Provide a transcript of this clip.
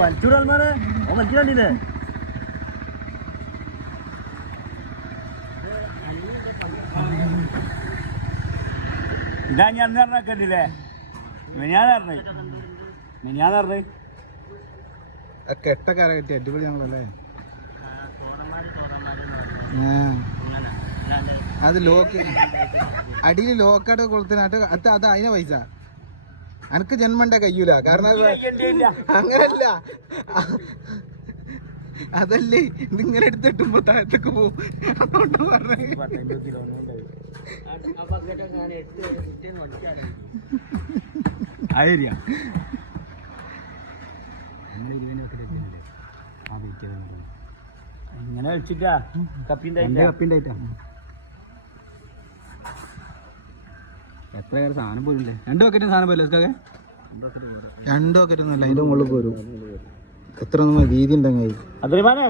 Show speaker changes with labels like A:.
A: വലിച്ചൂടാൽമാരെ ഓ വലിച്ചില്ലേ ഇതാ ഞാൻ അന്ന് പറഞ്ഞില്ലേ മിനിയാന്ന് പറഞ്ഞേ. മിനിയാന്ന് പറഞ്ഞേ.
B: ആ കെട്ടൊക്കെ കിട്ടി. അടിപൊളി ഞങ്ങളല്ലേ?
C: തോറന്മാര്
B: അത് ലോക്ക്. അടിയിൽ ലോക്കായിട്ട് കൊളുത്തിനാട്ട് അത് അത് അതിനെ പൈസ. അനക്ക് ജന്മണ്ട കയ്യൂല. കാരണം അങ്ങനല്ല. അതല്ലേ. ഇതിങ്ങനെ എടുത്തിട്ടുമ്പോ താഴത്തേക്ക് പോവും. അതുകൊണ്ട് പറഞ്ഞേ
C: ആ ബക്കറ്റ് ഞാൻ എടുത്ത് പിറ്റേന്ന് വലിച്ചാണ്
A: ആയിരിക്കാം അങ്ങനെ ഇരുപതിനെ ഒക്കെ തെറ്റില്ലേ ആ എത്ര കാലം സാധനം പോലില്ലേ രണ്ട് ബക്കറ്റ് സാധനം പോലെ
B: രണ്ട് വക്കറ്റൊന്നും ഇല്ല അതിന്റെ മുകളിൽ പോരും. എത്ര നമ്മൾ വീതി ഉണ്ടെങ്കിൽ.
A: അദ്രിമാനെ